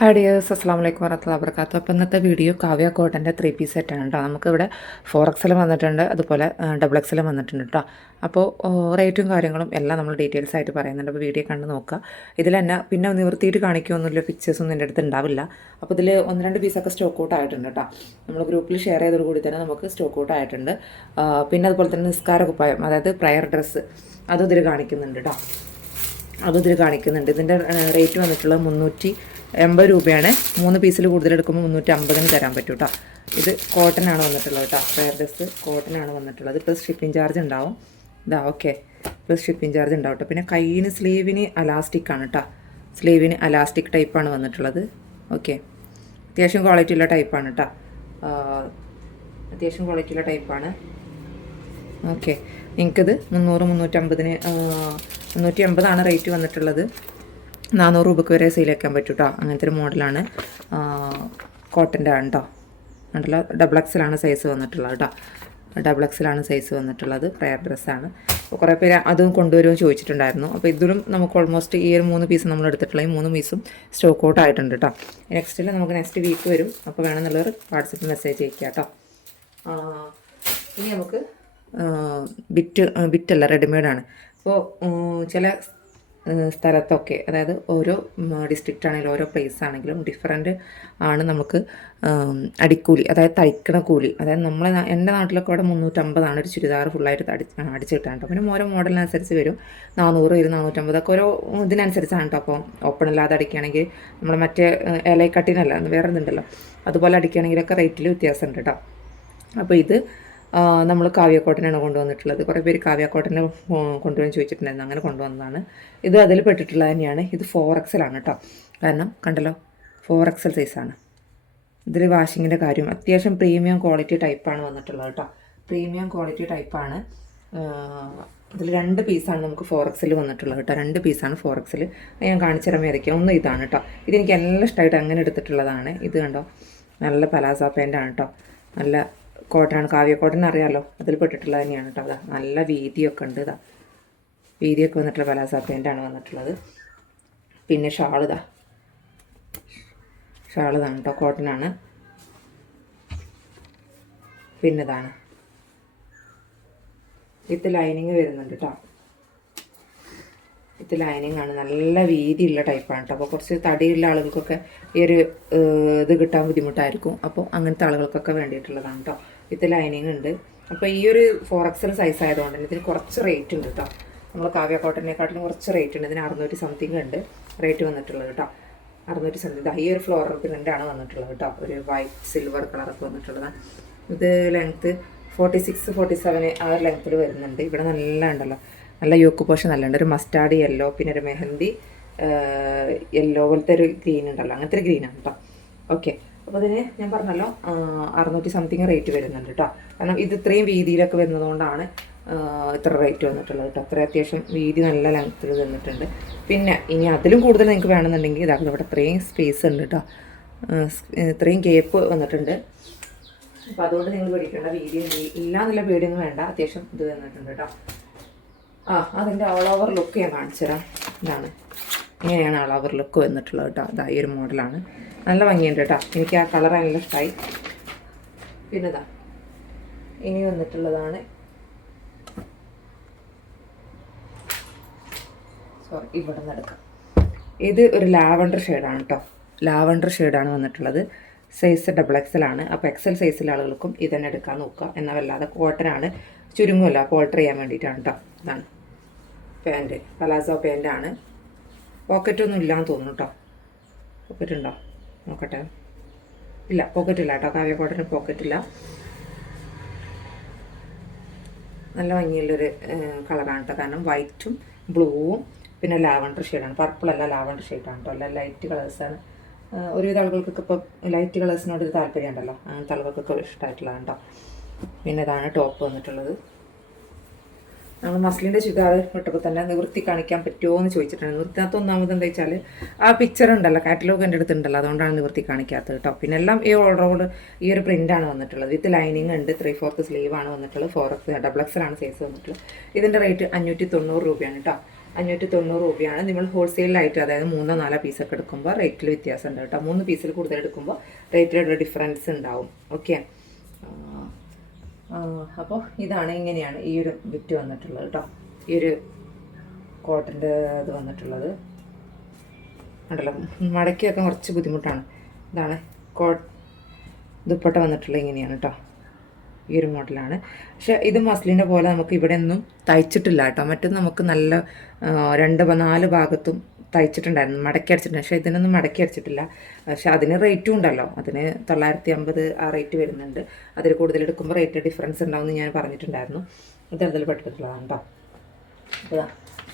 Hi dears അസ്സാം വലൈക്കും വറഹത്തുള്ള വർക്കാത്തു അപ്പോൾ ഇന്നത്തെ വീഡിയോ കാവ്യ കോട്ടന്റെ ത്രീ പീസ് സെറ്റാണ് കേട്ടോ. നമുക്കിവിടെ ഫോർ എക്സലും വന്നിട്ടുണ്ട്. അതുപോലെ ഡബിൾ എക്സലും വന്നിട്ടുണ്ട് കേട്ടോ. അപ്പോൾ റേറ്റും കാര്യങ്ങളും എല്ലാം നമ്മൾ ഡീറ്റെയിൽസ് ആയിട്ട് പറയുന്നുണ്ട്. അപ്പോൾ വീഡിയോ കണ്ട് നോക്കുക. ഇതിൽ തന്നെ പിന്നെ നിവർത്തിയിട്ട് കാണിക്കുമൊന്നുമില്ല പിക്ചേഴ്സൊന്നും എന്റെ അടുത്ത് ഉണ്ടാവില്ല. അപ്പോൾ ഇതിൽ ഒന്ന് രണ്ട് പീസൊക്കെ സ്റ്റോക്ക് ഔട്ട് ആയിട്ടുണ്ട് കേട്ടോ. നമ്മൾ ഗ്രൂപ്പിൽ ഷെയർ ചെയ്തതോട് കൂടി തന്നെ നമുക്ക് സ്റ്റോക്ക് ഔട്ട് ആയിട്ടുണ്ട്. പിന്നെ അതുപോലെ തന്നെ നിസ്കാര കുപ്പായം അതായത് പ്രയർ ഡ്രസ്സ് അതും ഇതിൽ കാണിക്കുന്നുണ്ട് കേട്ടോ. അതും ഇതിൽ കാണിക്കുന്നുണ്ട്. ഇതിന്റെ റേറ്റ് വന്നിട്ടുള്ളത് മുന്നൂറ്റി എൺപത് രൂപയാണ്. മൂന്ന് പീസിൽ കൂടുതൽ എടുക്കുമ്പോൾ മുന്നൂറ്റി അമ്പതിന് തരാൻ പറ്റും കേട്ടോ ഇത് കോട്ടൺ ആണ് വന്നിട്ടുള്ളത് കേട്ടോ ഫെയർ ഡ്രസ് കോട്ടൺ ആണ് വന്നിട്ടുള്ളത്. പ്ലസ് ഷിപ്പിംഗ് ചാർജ് ഉണ്ടാവും. ഇതാ ഓക്കെ പ്ലസ് ഷിപ്പിംഗ് ചാർജ് ഉണ്ടാവും കേട്ടോ പിന്നെ കയ്യിന് സ്ലീവിന് അലാസ്റ്റിക് ആണ് കേട്ടോ സ്ലീവിന് അലാസ്റ്റിക് ടൈപ്പാണ് വന്നിട്ടുള്ളത്. ഓക്കെ അത്യാവശ്യം ക്വാളിറ്റി ഉള്ള ടൈപ്പാണ് കേട്ടോ അത്യാവശ്യം ക്വാളിറ്റി ഉള്ള ടൈപ്പാണ് ഓക്കെ നിങ്ങൾക്കിത് മുന്നൂറ് മുന്നൂറ്റമ്പതിന് മുന്നൂറ്റി അമ്പതാണ് റേറ്റ് വന്നിട്ടുള്ളത്. നാനൂറ് രൂപയ്ക്ക് വരെ സെയിൽ ആക്കാൻ പറ്റും കേട്ടോ അങ്ങനത്തെ ഒരു മോഡലാണ്. കോട്ടന്റെ ആണ് കേട്ടോ ഉണ്ടല്ലോ ഡബിൾ എക്സിലാണ് സൈസ് വന്നിട്ടുള്ളത് കേട്ടോ ഡബിൾ എക്സിലാണ് സൈസ് വന്നിട്ടുള്ളത്. പ്രയർ ഡ്രസ്സാണ് അപ്പോൾ കുറേ പേര് അതും കൊണ്ടുവരുമോ ചോദിച്ചിട്ടുണ്ടായിരുന്നു. അപ്പോൾ ഇതിലും നമുക്ക് ഓൾമോസ്റ്റ് ഈ ഒരു മൂന്ന് പീസ് നമ്മൾ എടുത്തിട്ടുള്ള ഈ മൂന്ന് പീസും സ്റ്റോക്ക് ഔട്ട് ആയിട്ടുണ്ട് കേട്ടോ നെക്സ്റ്റിൽ നമുക്ക് നെക്സ്റ്റ് വീക്ക് വരും. അപ്പോൾ വേണമെന്നുള്ളവർ വാട്സപ്പിൽ മെസ്സേജ് അയക്കുക കേട്ടോ ഇനി നമുക്ക് ബിറ്റ് ബിറ്റല്ല റെഡിമെയ്ഡാണ് അപ്പോൾ ചില സ്ഥലത്തൊക്കെ അതായത് ഓരോ ഡിസ്ട്രിക്റ്റ് ആണെങ്കിലും ഓരോ പ്ലേസ് ആണെങ്കിലും ഡിഫറെന്റ് ആണ് നമുക്ക് അടിക്കൂലി അതായത് തയ്ക്കണ കൂലി. അതായത് നമ്മളെ നാ- എന്റെ നാട്ടിലൊക്കെ ഇവിടെ മുന്നൂറ്റമ്പതാണ് ഒരു ചുരിദാർ ഫുള്ളായിട്ട് അടി അടിച്ച് കിട്ടാൻ കേട്ടോ. പിന്നെ ഓരോ മോഡലിനനുസരിച്ച് വരും. നാനൂറ് വരും നാനൂറ്റമ്പതൊക്കെ ഓരോ ഇതിനനുസരിച്ചാണ് കേട്ടോ. അപ്പോൾ ഓപ്പൺ ഇല്ലാതെ അടിക്കുകയാണെങ്കിൽ നമ്മൾ മറ്റേ ഇലക്കട്ടിനല്ല വേറെ ഇതുണ്ടല്ലോ അതുപോലെ അടിക്കുകയാണെങ്കിലൊക്കെ റേറ്റിൽ വ്യത്യാസമുണ്ട് കേട്ടോ. അപ്പോൾ ഇത് നമ്മൾ കാവ്യക്കോട്ടനാണ് കൊണ്ടുവന്നിട്ടുള്ളത്. കുറേ പേര് കാവ്യക്കോട്ടനെ കൊണ്ടുവന്ന് ചോദിച്ചിട്ടുണ്ടായിരുന്നു. അങ്ങനെ കൊണ്ടുവന്നതാണ്. ഇത് അതിൽ പെട്ടിട്ടുള്ളത് തന്നെയാണ്. ഇത് ഫോർ എക്സലാണ് കേട്ടോ കാരണം കണ്ടല്ലോ? ഫോർ എക്സൽ സൈസാണ് ഇതിൽ വാഷിങ്ങിന്റെ കാര്യം. അത്യാവശ്യം പ്രീമിയം ക്വാളിറ്റി ടൈപ്പാണ് വന്നിട്ടുള്ളത് കേട്ടോ പ്രീമിയം ക്വാളിറ്റി ടൈപ്പാണ് ഇതിൽ രണ്ട് പീസാണ് നമുക്ക് ഫോർ എക്സിൽ വന്നിട്ടുള്ളത് കേട്ടോ രണ്ട് പീസാണ് ഫോർ എക്സിൽ ഞാൻ കാണിച്ചു തരാൻ ഏതൊക്കെയാണ് ഒന്ന് ഇതാണ് കേട്ടോ ഇതെനിക്ക് എല്ലാം ഇഷ്ടമായിട്ട് അങ്ങനെ എടുത്തിട്ടുള്ളതാണ്. ഇത് കണ്ടോ? നല്ല പലാസ പാന്റാണ് കേട്ടോ നല്ല കോട്ടനാണ്. കാവ്യക്കോട്ടൻ അറിയാമല്ലോ അതിൽ പെട്ടിട്ടുള്ളത് തന്നെയാണ് കേട്ടോ. അതാ നല്ല വീതിയൊക്കെ ഉണ്ട് ഇതാ. വീതിയൊക്കെ വന്നിട്ടുള്ള പലാസാപ്പേന്റാണ് വന്നിട്ടുള്ളത്. പിന്നെ ഷാൾ ഇതാ. ഷാൾ ഇതാണ് കേട്ടോ കോട്ടനാണ്. പിന്നെ ഇതാണ് വിത്ത് ലൈനിങ് വരുന്നുണ്ട് കേട്ടോ. വിത്ത് ലൈനിങ് ആണ്. നല്ല വീതിയുള്ള ടൈപ്പാണ് കേട്ടോ അപ്പോൾ കുറച്ച് തടിയുള്ള ആളുകൾക്കൊക്കെ ഈ ഒരു ഇത് കിട്ടാൻ ബുദ്ധിമുട്ടായിരിക്കും. അപ്പോൾ അങ്ങനത്തെ ആളുകൾക്കൊക്കെ വേണ്ടിയിട്ടുള്ളതാണ് കേട്ടോ വിത്ത് ലൈനിങ് ഉണ്ട്. അപ്പോൾ ഈ ഒരു ഫോർ എക്സൽ സൈസ് ആയതുകൊണ്ട് തന്നെ ഇതിന് കുറച്ച് റേറ്റ് ഉണ്ട് കേട്ടോ നമ്മൾ കാവ്യ കോട്ടനെക്കാട്ടിലും കുറച്ച് റേറ്റ് ഉണ്ട്. ഇതിന് അറുന്നൂറ്റി സംതിങ് ഉണ്ട് റേറ്റ് വന്നിട്ടുള്ളത് കേട്ടോ അറുന്നൂറ്റി സംതിങ് ഈ ഒരു ഫ്ലോറൽ പ്രിന്റാണ് വന്നിട്ടുള്ളത് കേട്ടോ ഒരു വൈറ്റ് സിൽവർ കളറൊക്കെ വന്നിട്ടുള്ളതാണ്. ഇത് length forty six forty seven ആ ഒരു ലെങ്ത്തിൽ വരുന്നുണ്ട്. ഇവിടെ നല്ല ഉണ്ടല്ലോ. നല്ല യോക്ക് പോഷൻ നല്ല ഉണ്ട് ഒരു മസ്റ്റാർഡ് യെല്ലോ പിന്നെ ഒരു മെഹന്തി യെല്ലോ പോലത്തെ ഒരു ഗ്രീൻ ഉണ്ടല്ലോ. അങ്ങനത്തെ ഒരു ഗ്രീനാണ് കേട്ടോ ഓക്കെ. അപ്പോൾ ഇതിന് ഞാൻ പറഞ്ഞല്ലോ അറുന്നൂറ്റി സംതിങ് റേറ്റ് വരുന്നുണ്ട് കേട്ടോ കാരണം ഇത് ഇത്രയും വീതിയിലൊക്കെ വരുന്നതുകൊണ്ടാണ് ഇത്ര റേറ്റ് വന്നിട്ടുള്ളത് കേട്ടോ അത്ര അത്യാവശ്യം വീതി നല്ല ലെങ്ത്തിൽ തന്നിട്ടുണ്ട്. പിന്നെ ഇനി അതിലും കൂടുതൽ നിങ്ങൾക്ക് വേണമെന്നുണ്ടെങ്കിൽ ഇതാക്കുന്നത് ഇവിടെ ഇത്രയും സ്പേസ് ഉണ്ട് കേട്ടോ ഇത്രയും കേപ്പ് വന്നിട്ടുണ്ട്. അപ്പോൾ അതുകൊണ്ട് നിങ്ങൾ പേടിക്കേണ്ട വീതി ഇല്ല എന്നുള്ള പേടിയൊന്നും വേണ്ട. അത്യാവശ്യം ഇത് തന്നിട്ടുണ്ട് കേട്ടോ ആ അതിന്റെ ഓൾ ഓവർ ലുക്ക് ഞാൻ കാണിച്ചു തരാം. ഇതാണ്. ഇങ്ങനെയാണ് ഓൾ ഓവർ ലുക്ക് വന്നിട്ടുള്ളത് കേട്ടോ. അതാ ഈ ഒരു മോഡലാണ് നല്ല ഭംഗിയുണ്ട് കേട്ടോ. എനിക്ക് ആ കളർ നല്ല ഇഷ്ടമായി പിന്നെതാ ഇനി വന്നിട്ടുള്ളതാണ്. സോറി ഇവിടെ നിന്ന് എടുക്കാം. ഇത് ഒരു ലാവണ്ടർ ഷെയ്ഡാണ് കേട്ടോ. ലാവണ്ടർ ഷെയ്ഡാണ് വന്നിട്ടുള്ളത്. സൈസ് ഡബിൾ എക്സൽ ആണ് അപ്പോൾ എക്സൽ സൈസിലെ ആളുകൾക്കും ഇതന്നെ എടുക്കാൻ നോക്കുക എന്നാൽ വല്ലാതെ കോട്ടനാണ് ചുരുങ്ങുമല്ല അപ്പോൾ ഓൾട്ടർ ചെയ്യാൻ വേണ്ടിയിട്ടാണ് കേട്ടോ ഇതാണ്. പാന്റ് പലാസോ പാന്റാണ് പോക്കറ്റൊന്നും ഇല്ലാന്ന് തോന്നുന്നു കേട്ടോ പോക്കറ്റ് ഉണ്ടോ? നോക്കട്ടെ. ഇല്ല പോക്കറ്റ് ഇല്ല കേട്ടോ കാവ്യ കോട്ടന് പോക്കറ്റില്ല നല്ല ഭംഗിയുള്ളൊരു കളറാണ് കേട്ടോ കാരണം വൈറ്റും ബ്ലൂവും പിന്നെ ലാവണ്ടർ ഷെയ്ഡാണ് പർപ്പിളല്ല ലാവണ്ടർ ഷെയ്ഡാണ് കേട്ടോ അല്ല ലൈറ്റ് കളേഴ്സാണ് ഒരുവിധ ആളുകൾക്കൊക്കെ ഇപ്പോൾ ലൈറ്റ് കളേഴ്സിനോട് ഒരു താല്പര്യം ഉണ്ടല്ലോ അങ്ങനത്തെ ആളുകൾക്കൊക്കെ ഇഷ്ടമായിട്ടുള്ളതാണ് കേട്ടോ പിന്നെ ഇതാണ് ടോപ്പ് വന്നിട്ടുള്ളത് നമ്മൾ മസ്ലിന്റെ ചുരിദാർ ഇട്ടപ്പോൾ തന്നെ നിവൃത്തി കാണിക്കാൻ പറ്റുമോ എന്ന് ചോദിച്ചിട്ടുണ്ട് നിവൃത്തിനകത്ത് ഒന്നാമത് എന്താ വെച്ചാൽ ആ പിക്ചർ ഉണ്ടല്ലോ കാറ്റലോഗ് എന്റെ അടുത്ത് ഉണ്ടല്ലോ അതുകൊണ്ടാണ് നിവൃത്തി കാണിക്കാത്തത് കേട്ടോ പിന്നെ എല്ലാം ഈ ഓൾറൗണ്ട് ഈ ഒരു പ്രിന്റാണ് വന്നിട്ടുള്ളത്. വിത്ത് ലൈനിങ് ഉണ്ട് ത്രീ ഫോർത്ത് സ്ലീവ് ആണ് വന്നിട്ടുള്ളത് ഫോർ എക്സ് ഡബിൾ സൈസ് വന്നിട്ടുള്ളത്. ഇതിന്റെ റേറ്റ് അഞ്ഞൂറ്റി തൊണ്ണൂറ് രൂപയാണ് കേട്ടോ അഞ്ഞൂറ്റി തൊണ്ണൂറ് രൂപയാണ് നിങ്ങൾ ഹോൾസെയിലായിട്ട് അതായത് മൂന്നോ നാലോ പീസൊക്കെ എടുക്കുമ്പോൾ റേറ്റിൽ വ്യത്യാസം ഉണ്ട് കേട്ടോ മൂന്ന് പീസിൽ കൂടുതൽ എടുക്കുമ്പോൾ റേറ്റിലുള്ള ഡിഫറൻസ് ഉണ്ടാവും. ഓക്കെ അപ്പോൾ ഇതാണ് ഇങ്ങനെയാണ് ഈ ഒരു വിറ്റ് വന്നിട്ടുള്ളത് കേട്ടോ ഈ ഒരു കോട്ടന്റെ ഇത് വന്നിട്ടുള്ളത്. ഉണ്ടല്ലോ മടക്കിയൊക്കെ കുറച്ച് ബുദ്ധിമുട്ടാണ്. ഇതാണ് കോ ദുപ്പട്ട വന്നിട്ടുള്ളത് ഇങ്ങനെയാണ് കേട്ടോ ഈ ഒരു മോഡലാണ്. പക്ഷെ ഇത് മസ്ലിന്റെ പോലെ നമുക്ക് ഇവിടെ ഒന്നും തയ്ച്ചിട്ടില്ല കേട്ടോ മറ്റത് നമുക്ക് നല്ല രണ്ട് നാല് ഭാഗത്തും തയ്ച്ചിട്ടുണ്ടായിരുന്നു മടക്കി അടിച്ചിട്ടുണ്ട്. പക്ഷേ ഇതിനൊന്നും മടക്കി അടിച്ചിട്ടില്ല. പക്ഷേ അതിന് റേറ്റും ഉണ്ടല്ലോ. അതിന് തൊള്ളായിരത്തി അമ്പത് ആ റേറ്റ് വരുന്നുണ്ട്. അതിൽ കൂടുതൽ എടുക്കുമ്പോൾ റേറ്റ് ഡിഫറൻസ് ഉണ്ടാവുമെന്ന് ഞാൻ പറഞ്ഞിട്ടുണ്ടായിരുന്നു. ഇത് അതിൽ പെട്ടിട്ടുള്ളതാണ് കേട്ടോ അപ്പോൾ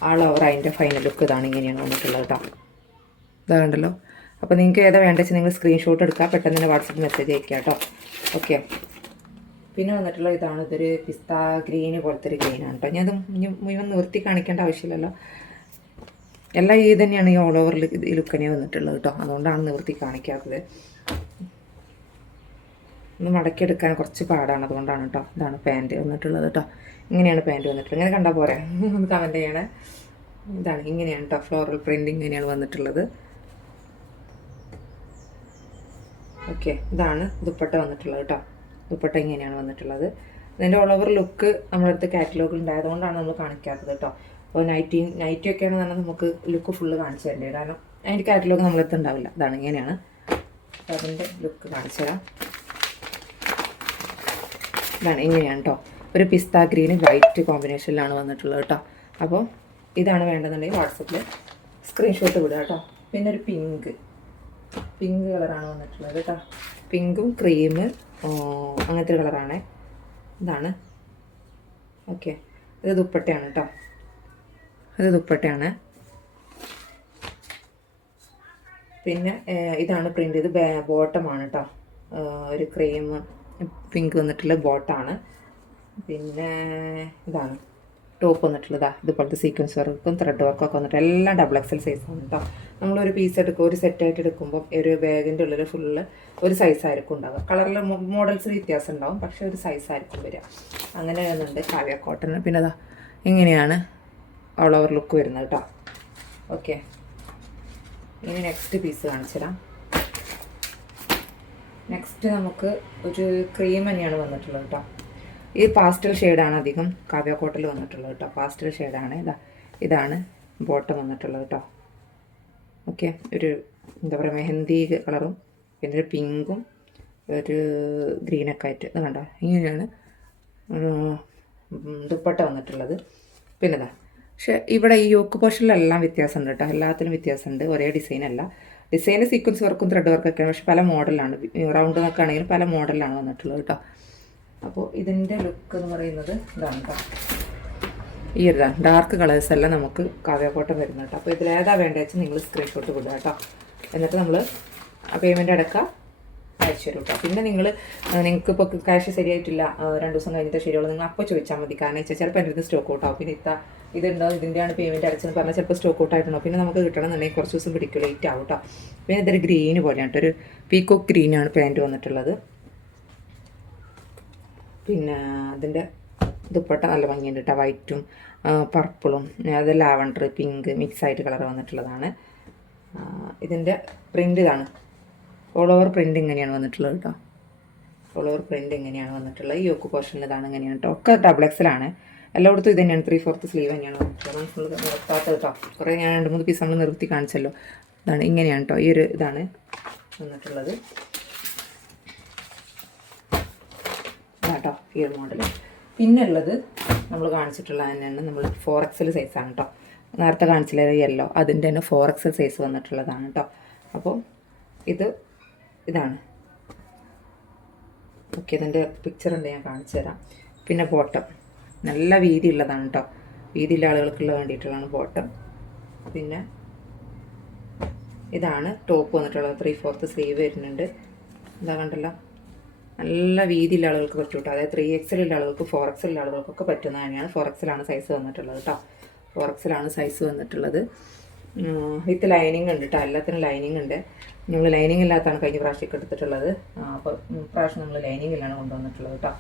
ആൾ ഓവർ അതിന്റെ ഫൈനൽ ലുക്ക് ഇതാണ് ഇങ്ങനെയാണ് വന്നിട്ടുള്ളത് കേട്ടോ ഇതാ കണ്ടല്ലോ. അപ്പോൾ നിങ്ങൾക്ക് ഏതാ വേണ്ടത് നിങ്ങൾ സ്ക്രീൻഷോട്ട് എടുക്കുക പെട്ടെന്ന് തന്നെ വാട്സപ്പ് മെസ്സേജ് അയക്കുക കേട്ടോ ഓക്കെ പിന്നെ വന്നിട്ടുള്ള ഇതാണ്. ഇതൊരു പിസ്ത ഗ്രീന് പോലത്തെ ഒരു ഗ്രീനാണ് കേട്ടോ ഞാനത് ഇത് മുഴുവൻ നിർത്തി കാണിക്കേണ്ട ആവശ്യമില്ലല്ലോ. എല്ലാം ഈ തന്നെയാണ് ഈ ഓൾ ഓവർ ഈ ലുക്ക് തന്നെയാണ് വന്നിട്ടുള്ളത് കേട്ടോ അതുകൊണ്ടാണ് നിവൃത്തി കാണിക്കാത്തത്. ഒന്ന് മടക്കിയെടുക്കാൻ കുറച്ച് പാടാണ്. അതുകൊണ്ടാണ് കേട്ടോ ഇതാണ് പാന്റ് വന്നിട്ടുള്ളത് കേട്ടോ ഇങ്ങനെയാണ് പാന്റ് വന്നിട്ടുള്ളത്. ഇങ്ങനെ കണ്ടാൽ പോരെ? ഒന്ന് കമന്റ് ചെയ്യണേ. ഇതാണ് ഇങ്ങനെയാണ് കേട്ടോ ഫ്ലോറൽ പ്രിന്റ് ഇങ്ങനെയാണ് വന്നിട്ടുള്ളത്. ഓക്കെ ഇതാണ് ദുപ്പട്ട വന്നിട്ടുള്ളത് കേട്ടോ ദുപ്പട്ട ഇങ്ങനെയാണ് വന്നിട്ടുള്ളത്. ഇതിന്റെ ഓൾ ഓവർ ലുക്ക് നമ്മുടെ അടുത്ത് കാറ്റലോഗിൽ ഉണ്ടായതുകൊണ്ടാണ് നമ്മൾ കാണിക്കാത്തത് കേട്ടോ അപ്പോൾ നൈറ്റി നൈറ്റി ഒക്കെയാണ് പറഞ്ഞാൽ നമുക്ക് ലുക്ക് ഫുള്ള് കാണിച്ചു തരേണ്ടത് കാരണം അതിന്റെ കാറ്റലോഗ് നമ്മളടുത്ത് ഉണ്ടാവില്ല. ഇതാണ് ഇങ്ങനെയാണ്. അതിന്റെ ലുക്ക് കാണിച്ചു തരാം. ഇതാണ് ഇങ്ങനെയാണ് കേട്ടോ ഒരു പിസ്ത ഗ്രീന് വൈറ്റ് കോമ്പിനേഷനിലാണ് വന്നിട്ടുള്ളത് കേട്ടോ അപ്പോൾ ഇതാണ് വേണ്ടതെന്നുണ്ടെങ്കിൽ വാട്സപ്പിൽ സ്ക്രീൻഷോട്ട് വിടുക കേട്ടോ പിന്നെ ഒരു പിങ്ക് പിങ്ക് കളറാണ് വന്നിട്ടുള്ളത് കേട്ടോ പിങ്കും ക്രീം അങ്ങനത്തെ ഒരു കളറാണ് ഇതാണ്. ഓക്കെ ഇത് ദുപ്പട്ടയാണ് കേട്ടോ ഇത് ദുപ്പട്ടയാണ്. പിന്നെ ഇതാണ് പ്രിന്റ് ഇത് ബോട്ടമാണ് കേട്ടോ ഒരു ക്രീം പിങ്ക് വന്നിട്ടുള്ള ബോട്ടാണ്. പിന്നെ ഇതാണ്. ടോപ്പ് വന്നിട്ടുള്ളതാ ഇതുപോലത്തെ സീക്വൻസ് വർക്കും ത്രെഡ് വർക്കൊക്കെ വന്നിട്ട് എല്ലാം ഡബിൾ എക്സൽ സൈസാണ് കേട്ടോ നമ്മളൊരു പീസ് എടുക്കുക ഒരു സെറ്റായിട്ട് എടുക്കുമ്പോൾ ഒരു ബാഗിന്റെ ഉള്ളിൽ ഫുള്ള് ഒരു സൈസായിരിക്കും ഉണ്ടാവുക. കളറിൽ മോഡൽസ് വ്യത്യാസം ഉണ്ടാവും പക്ഷേ ഒരു സൈസായിരിക്കും വരിക. അങ്ങനെ വരുന്നുണ്ട് കാവ്യ കോട്ടൺ പിന്നെ അതാ ഇങ്ങനെയാണ്. ഓൾ ഓവർ ലുക്ക് വരുന്നത് കേട്ടോ. ഓക്കെ ഇനി നെക്സ്റ്റ് പീസ് കാണിച്ചു തരാം നെക്സ്റ്റ് നമുക്ക് ഒരു ക്രീം തന്നെയാണ് വന്നിട്ടുള്ളത് കേട്ടോ. ഈ പാസ്റ്റൽ ഷെയ്ഡാണ് അധികം കാവ്യ കോട്ടൽ വന്നിട്ടുള്ളത് കേട്ടോ. പാസ്റ്റൽ ഷെയ്ഡാണ് ഇതാ ഇതാണ് ബോട്ടം വന്നിട്ടുള്ളത് കേട്ടോ. ഓക്കെ ഒരു എന്താ പറയുക മെഹന്തി കളറും പിന്നെ ഒരു പിങ്കും ഒരു ഗ്രീനൊക്കെ ആയിട്ട് ഇത് കണ്ടോ? ഇങ്ങനെയാണ് ദുപ്പട്ട വന്നിട്ടുള്ളത്. പിന്നെ ഇതാ പക്ഷെ ഇവിടെ ഈ യോക്ക് പോർഷനിലെല്ലാം വ്യത്യാസമുണ്ട് കേട്ടോ. എല്ലാത്തിനും വ്യത്യാസമുണ്ട്. ഒരേ ഡിസൈൻ അല്ല. ഡിസൈൻ സീക്വൻസ് വർക്കും ത്രെഡ് വർക്കൊക്കെയാണ് പക്ഷെ പല മോഡലാണ് റൗണ്ട് നോക്കെ ആണെങ്കിലും പല മോഡലാണ് വന്നിട്ടുള്ളത് കേട്ടോ. അപ്പോൾ ഇതിന്റെ ലുക്ക് എന്ന് പറയുന്നത് ഇതാണ് കേട്ടോ. ഈ ഒരു ഡാർക്ക് കളേഴ്സ് എല്ലാം നമുക്ക് കാവ്യക്കോട്ടം വരുന്നത് കേട്ടോ അപ്പോൾ ഇതിലേതാ വേണ്ടത് വെച്ചാൽ നിങ്ങൾ സ്ക്രീൻഷോട്ട് വിടുക കേട്ടോ. എന്നിട്ട് നമ്മൾ പേയ്മെന്റ് അടക്കുക. അയച്ചു തരും കേട്ടോ. പിന്നെ നിങ്ങൾ നിങ്ങൾക്ക് ഇപ്പോൾ ക്യാഷ് ശരിയായിട്ടില്ല രണ്ട് ദിവസം കഴിഞ്ഞിട്ട് ശരിയുള്ളൂ നിങ്ങൾ അപ്പോൾ ചോദിച്ചാൽ മതി. കാരണം വെച്ചാൽ ചിലപ്പോൾ എന്റെ സ്റ്റോക്ക് സ്റ്റോക്ക് ഔട്ടാവും പിന്നെ ഇത്ത ഇതുണ്ടോ? ഇതിന്റെയാണ് പേയ്മെന്റ് അടച്ചെന്ന് പറഞ്ഞാൽ ചിലപ്പോൾ സ്റ്റോക്ക് ഔട്ട് ആയിട്ടുണ്ടോ പിന്നെ നമുക്ക് കിട്ടണമെന്നുണ്ടെങ്കിൽ കുറച്ച് ദിവസം പിടിക്കും ലേറ്റ് ആവും കേട്ടോ. പിന്നെ ഇതൊരു ഗ്രീന് പോലെയാണ് കേട്ടോ. ഒരു പീക്കോക്ക് ഗ്രീനാണ് പാന്റ് വന്നിട്ടുള്ളത്. പിന്നെ അതിന്റെ ദുപ്പട്ട നല്ല ഭംഗിയുണ്ട് കേട്ടോ. വൈറ്റും പർപ്പിളും അത് ലാവണ്ടർ പിങ്ക് മിക്സ് ആയിട്ട് കളർ വന്നിട്ടുള്ളതാണ്. ഇതിന്റെ പ്രിന്റ് ഇതാണ്. ഓൾ ഓവർ പ്രിന്റ് ഇങ്ങനെയാണ് വന്നിട്ടുള്ളത് കേട്ടോ. ഓൾ ഓവർ പ്രിന്റ് ഇങ്ങനെയാണ് വന്നിട്ടുള്ളത്. ഈ യോക്ക് പോർഷനിൽ ഇതാണ് ഇങ്ങനെയാണ് കേട്ടോ. ഒക്കെ ഡബിൾ എക്സലാണ് എല്ലായിടത്തും ഇത് തന്നെയാണ്. ത്രീ ഫോർത്ത് സ്ലീവ് തന്നെയാണ് വന്നിട്ടുള്ളത്. നിർത്താത്തത് കേട്ടോ. കുറേ ഞാൻ രണ്ട് മൂന്ന് പീസ് നമ്മൾ നിർത്തി കാണിച്ചല്ലോ. ഇതാണ് ഇങ്ങനെയാണ് കേട്ടോ. ഈ ഒരു ഇതാണ് വന്നിട്ടുള്ളത്. കേട്ടോ ഈ ഒരു മോഡൽ പിന്നെ ഉള്ളത് നമ്മൾ കാണിച്ചിട്ടുള്ള തന്നെയാണ്. നമ്മൾ ഫോർ എക്സൽ സൈസാണ് കേട്ടോ. നേരത്തെ കാണിച്ചില്ല യെല്ലോ അതിന്റെ തന്നെ ഫോർ എക്സൽ സൈസ് വന്നിട്ടുള്ളതാണ് കേട്ടോ. അപ്പോൾ ഇത് ഇതാണ്. ഓക്കെ ഇതിന്റെ ഉണ്ട് ഞാൻ കാണിച്ചു തരാം. പിന്നെ ബോട്ടം നല്ല വീതി ഉള്ളതാണ് കേട്ടോ വീതിയുള്ള ആളുകൾക്കുള്ള വേണ്ടിയിട്ടുള്ളതാണ് ബോട്ടം പിന്നെ ഇതാണ് ടോപ്പ് വന്നിട്ടുള്ളത്. ത്രീ ഫോർത്ത് സ്ലീവ് വരുന്നുണ്ട്. എന്താ കണ്ടല്ലോ. നല്ല വീതിയുള്ള ആളുകൾക്ക് പറ്റും കേട്ടോ അതായത് ത്രീ ഉള്ള ആളുകൾക്ക് ഫോർ ഉള്ള ആളുകൾക്കൊക്കെ പറ്റുന്ന തന്നെയാണ്. ഫോർ എക്സലാണ് സൈസ് വന്നിട്ടുള്ളത് കേട്ടോ ഫോർ എക്സലാണ് സൈസ് വന്നിട്ടുള്ളത്. വിത്ത് ലൈനിങ് ഉണ്ട് കേട്ടോ എല്ലാത്തിനും ലൈനിങ് ഉണ്ട്. നമ്മൾ ലൈനിങ് ഇല്ലാത്താണ് കഴിഞ്ഞ പ്രാവശ്യമൊക്കെ എടുത്തിട്ടുള്ളത്. അപ്പോൾ പ്രാവശ്യം നമ്മൾ ലൈനിങ്ങിലാണ് കൊണ്ടുവന്നിട്ടുള്ളത് കേട്ടോ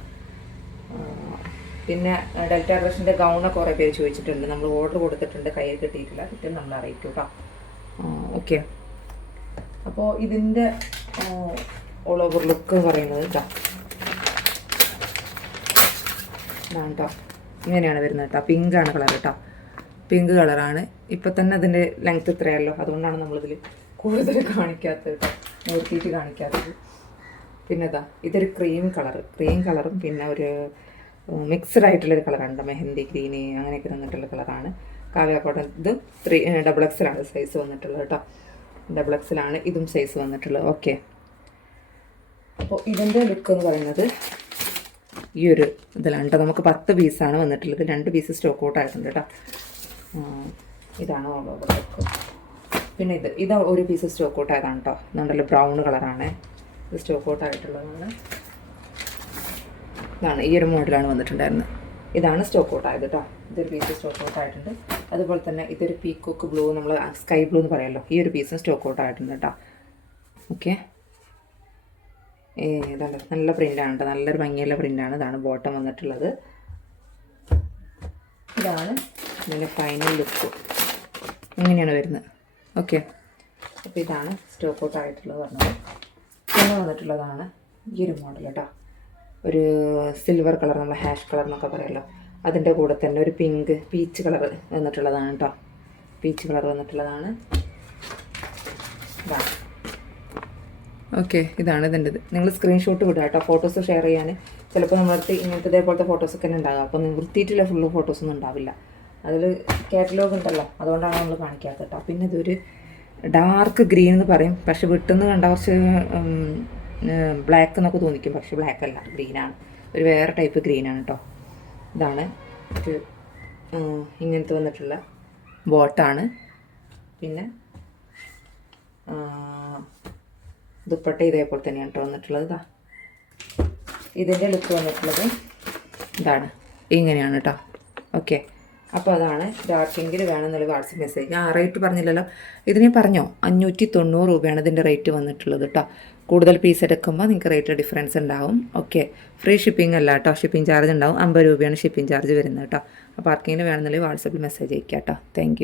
പിന്നെ ഡെൽറ്റ ഡ്രസ്സിന്റെ ഗൗണൊക്കെ കുറേ പേര് ചോദിച്ചിട്ടുണ്ട്. നമ്മൾ ഓർഡർ കൊടുത്തിട്ടുണ്ട്. കയ്യിൽ കിട്ടിയിട്ടില്ല. കിട്ടും നമ്മൾ അറിയിക്കും കേട്ടോ ഓക്കെ അപ്പോൾ ഇതിന്റെ ഓൾ ഓവർ ലുക്ക് എന്ന് പറയുന്നത് കേട്ടോ ഇതാണ് കേട്ടോ ഇങ്ങനെയാണ് വരുന്നത് കേട്ടോ പിങ്കാണ് കളർ കേട്ടോ പിങ്ക് കളറാണ്. ഇപ്പം തന്നെ അതിന്റെ ലെങ്ത് ഇത്രയല്ലോ. അതുകൊണ്ടാണ് നമ്മളിതിൽ കൂടുതൽ കാണിക്കാത്തത് നിർത്തിയിട്ട് കാണിക്കാത്തത്. പിന്നെ ഇതാ ഇതൊരു ക്രീം കളർ ക്രീം കളറും പിന്നെ ഒരു മിക്സഡ് ആയിട്ടുള്ളൊരു കളറാണ് മെഹന്തി ഗ്രീന് അങ്ങനെയൊക്കെ തന്നിട്ടുള്ള കളറാണ് കാവ്യ കോട്ടൺ ഇത് ത്രീ ഡബിൾ എക്സലാണ് സൈസ് വന്നിട്ടുള്ളത് കേട്ടോ ഡബിൾ എക്സലാണ് ഇതും സൈസ് വന്നിട്ടുള്ളത്. ഓക്കെ അപ്പോൾ ഇതിന്റെ ലുക്ക് എന്ന് പറയുന്നത് ഈ ഒരു ഇതിലാണ് കേട്ടോ നമുക്ക് പത്ത് പീസാണ് വന്നിട്ടുള്ളത്. രണ്ട് പീസ് സ്റ്റോക്ക് ഔട്ട് ആയിട്ടുണ്ട് കേട്ടോ ഇതാണ് ഓൾ ഓവർ പിന്നെ ഇത് ഇത് ഒരു പീസ് സ്റ്റോക്ക് ഔട്ട് ആയതാണ് കേട്ടോ ഇതുണ്ടല്ലോ ബ്രൗൺ കളറാണ് ഇത് സ്റ്റോക്ക് ഔട്ട് ആയിട്ടുള്ളതാണ്. ഇതാണ് ഈ ഒരു മോഡലാണ് വന്നിട്ടുണ്ടായിരുന്നത്. ഇതാണ് സ്റ്റോക്ക് ഔട്ട് ആയത് കേട്ടോ ഇതൊരു പീസ് സ്റ്റോക്ക് ഔട്ട് ആയിട്ടുണ്ട്. അതുപോലെ തന്നെ ഇതൊരു പീക്കോക്ക് ബ്ലൂ നമ്മൾ സ്കൈ ബ്ലൂ എന്ന് പറയുമല്ലോ ഈ ഒരു പീസും സ്റ്റോക്ക് ഔട്ട് ആയിട്ടുണ്ട് കേട്ടോ ഓക്കെ ഇതാണ് നല്ല പ്രിന്റാണ് കേട്ടോ നല്ലൊരു ഭംഗിയുള്ള പ്രിന്റാണ് ഇതാണ് ബോട്ടം വന്നിട്ടുള്ളത്. ഇതാണ് ഇതിന്റെ ഫൈനൽ ലുക്ക് ഇങ്ങനെയാണ് വരുന്നത്. ഓക്കെ അപ്പോൾ ഇതാണ് സ്റ്റോക്ക് ഔട്ട് ആയിട്ടുള്ളത് പറഞ്ഞത്. പിന്നെ വന്നിട്ടുള്ളതാണ് ഈ ഒരു മോഡൽ കേട്ടോ ഒരു സിൽവർ കളർ നമ്മൾ ഹാഷ് കളർ എന്നൊക്കെ പറയുമല്ലോ അതിന്റെ കൂടെ തന്നെ ഒരു പിങ്ക് പീച്ച് കളർ വന്നിട്ടുള്ളതാണ് കേട്ടോ പീച്ച് കളർ വന്നിട്ടുള്ളതാണ്. ഓക്കെ ഇതാണ് ഇതിന്റെ ഇത് നിങ്ങൾ സ്ക്രീൻഷോട്ട് വിടുക കേട്ടോ ഫോട്ടോസ് ഷെയർ ചെയ്യാൻ. ചിലപ്പോൾ നമ്മളടുത്ത് ഇങ്ങനത്തെ ഇതേപോലത്തെ ഫോട്ടോസൊക്കെ ഉണ്ടാകും. അപ്പോൾ വൃത്തിയിട്ടുള്ള ഫുള്ള് ഫോട്ടോസൊന്നും ഉണ്ടാവില്ല. അതിൽ കാറ്റലോഗ് ഉണ്ടല്ലോ. അതുകൊണ്ടാണ് നമ്മൾ കാണിക്കാത്തത് കേട്ടോ. പിന്നെ ഇതൊരു ഡാർക്ക് ഗ്രീൻ എന്ന് പറയും. പക്ഷെ വിട്ടെന്ന് കണ്ട കുറച്ച് ബ്ലാക്ക് എന്നൊക്കെ തോന്നിക്കും. പക്ഷെ ബ്ലാക്ക് അല്ല ഗ്രീനാണ് ഒരു വേറെ ടൈപ്പ് ഗ്രീനാണ് കേട്ടോ. ഇതാണ് ഒരു ഇങ്ങനത്തെ വന്നിട്ടുള്ള ബോട്ടാണ് പിന്നെ ദുപ്പട്ട ഇതേപോലെ തന്നെയാണ് കേട്ടോ വന്നിട്ടുള്ളത്. ഇതാ. ഇതിന്റെ ലുക്ക് വന്നിട്ടുള്ളത്. ഇതാണ്. ഇങ്ങനെയാണ് കേട്ടോ. ഓക്കെ അപ്പോൾ അതാണ് ഡാർക്കെങ്കിൽ വേണമെന്നുള്ള വാട്സപ്പ് മെസ്സേജ് ആ റേറ്റ് പറഞ്ഞില്ലല്ലോ. ഇതിനെ പറഞ്ഞോ? അഞ്ഞൂറ്റി തൊണ്ണൂറ് രൂപയാണ് ഇതിന്റെ റേറ്റ് വന്നിട്ടുള്ളത് കേട്ടോ കൂടുതൽ പീസ് എടുക്കുമ്പോൾ നിങ്ങൾക്ക് റേറ്റ് ഡിഫറൻസ് ഉണ്ടാവും. ഓക്കെ ഫ്രീ ഷിപ്പിംഗ് അല്ല കേട്ടോ ഷിപ്പിംഗ് ചാർജ് ഉണ്ടാവും. അമ്പത് രൂപയാണ് ഷിപ്പിംഗ് ചാർജ് വരുന്നത് കേട്ടോ അപ്പോൾ ആർക്കെങ്കിലും വേണമെന്നുണ്ടെങ്കിൽ വാട്സപ്പിൽ മെസ്സേജ് അയക്കാം കേട്ടോ താങ്ക്